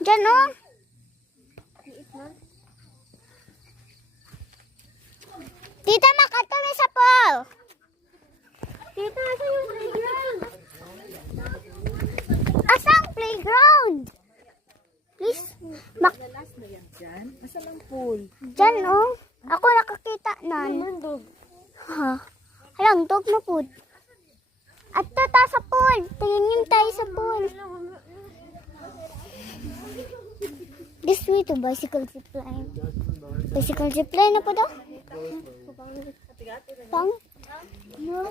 Diyan, oh. Tita, makatuloy sa pool. Tita, asa yung playground? Asa ang playground? Please, Last na yan dyan. Asan ang pool? Diyan, oh. Ako nakakita na. Ha? Halang, dog na po. At tata sa pool. Tingin tayo sa pool. This way to bicycle zipline. Bicycle zipline na po daw? Pang? No.